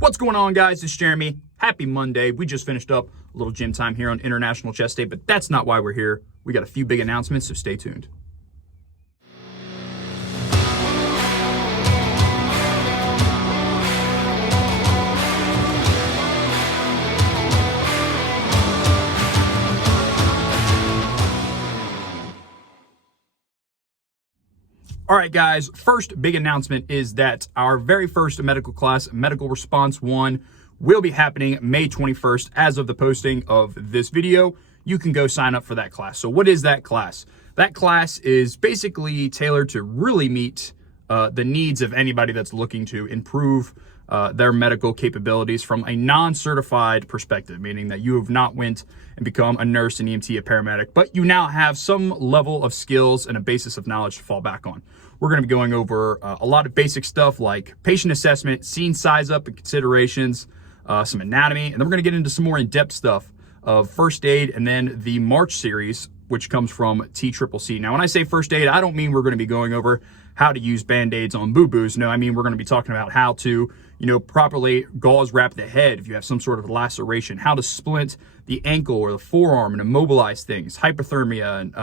What's going on, guys? It's Jeremy. Happy Monday. We just finished up a little gym time here on International Chest Day, but that's not why we're here. We got a few big announcements, so stay tuned. All right, guys, first big announcement is that our very first medical class, Medical Response 1, will be happening May 21st. As of the posting of this video, you can go sign up for that class. So what is that class? That class is basically tailored to really meet the needs of anybody that's looking to improve their medical capabilities from a non-certified perspective, meaning that you have not went and become a nurse, an EMT, a paramedic, but you now have some level of skills and a basis of knowledge to fall back on. We're going to be going over a lot of basic stuff like patient assessment, scene size up and considerations, some anatomy, and then we're going to get into some more in-depth stuff of first aid and then the March series, which comes from TCCC. Now, when I say first aid, I don't mean we're going to be going over how to use Band-Aids on boo-boos. No, I mean we're going to be talking about how to, properly gauze wrap the head if you have some sort of laceration, how to splint the ankle or the forearm and immobilize things, hypothermia and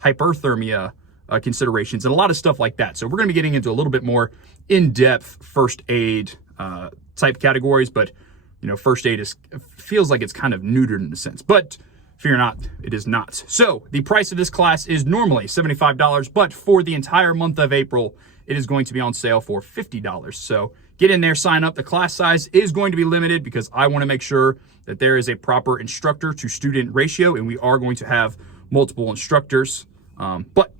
hyperthermia considerations, and a lot of stuff like that. So we're going to be getting into a little bit more in-depth first aid type categories, but first aid feels like it's kind of neutered in a sense, but fear not, it is not. So the price of this class is normally $75, but for the entire month of April, it is going to be on sale for $50. So get in there, sign up. The class size is going to be limited because I want to make sure that there is a proper instructor to student ratio, and we are going to have multiple instructors. But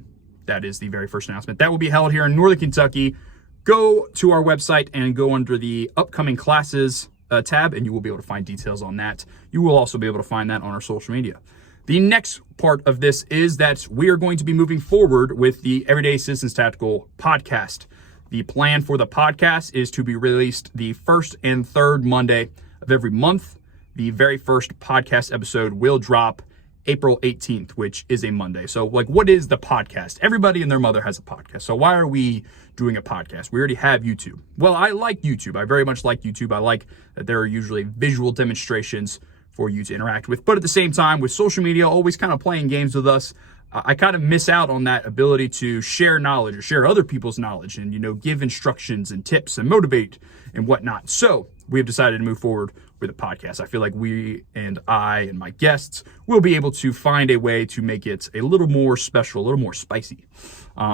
that is the very first announcement. That will be held here in Northern Kentucky. Go to our website and go under the upcoming classes tab, and you will be able to find details on that. You will also be able to find that on our social media. The next part of this is that we are going to be moving forward with the Everyday Citizens Tactical podcast. The plan for the podcast is to be released the first and third Monday of every month. The very first podcast episode will drop April 18th, which is a Monday. So what is the podcast? Everybody and their mother has a podcast. So why are we doing a podcast? We already have YouTube. Well, I like YouTube. I very much like YouTube. I like that there are usually visual demonstrations for you to interact with. But at the same time, with social media always kind of playing games with us, I kind of miss out on that ability to share knowledge or share other people's knowledge and, give instructions and tips and motivate and whatnot. So we have decided to move forward with a podcast. I feel like we and I and my guests will be able to find a way to make it a little more special, a little more spicy.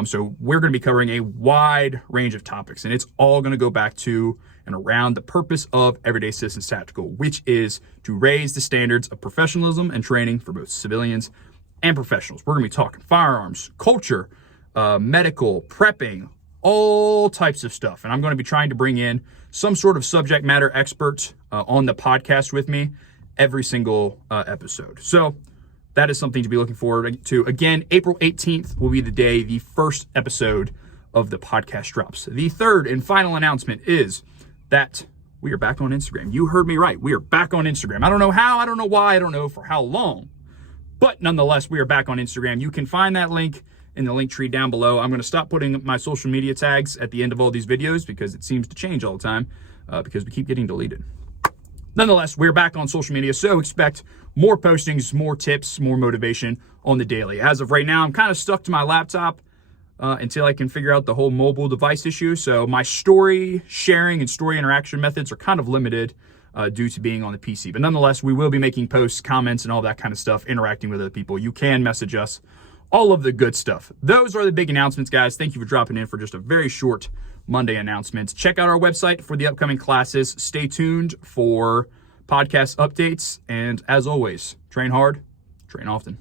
So we're going to be covering a wide range of topics, and it's all going to go back to and around the purpose of Everyday Citizens Tactical, which is to raise the standards of professionalism and training for both civilians and professionals. We're going to be talking firearms, culture, medical, prepping, all types of stuff. And I'm going to be trying to bring in some sort of subject matter expert on the podcast with me every single episode. So that is something to be looking forward to. Again, April 18th will be the day the first episode of the podcast drops. The third and final announcement is that we are back on Instagram. You heard me right. We are back on Instagram. I don't know how, I don't know why, I don't know for how long, but nonetheless, we are back on Instagram. You can find that link in the link tree down below. I'm going to stop putting my social media tags at the end of all these videos because it seems to change all the time because we keep getting deleted. Nonetheless, we're back on social media, so expect more postings, more tips, more motivation on the daily. As of right now, I'm kind of stuck to my laptop until I can figure out the whole mobile device issue. So my story sharing and story interaction methods are kind of limited due to being on the PC. But nonetheless, we will be making posts, comments, and all that kind of stuff, interacting with other people. You can message us, all of the good stuff. Those are the big announcements, guys. Thank you for dropping in for just a very short Monday announcement. Check out our website for the upcoming classes. Stay tuned for podcast updates. And as always, train hard, train often.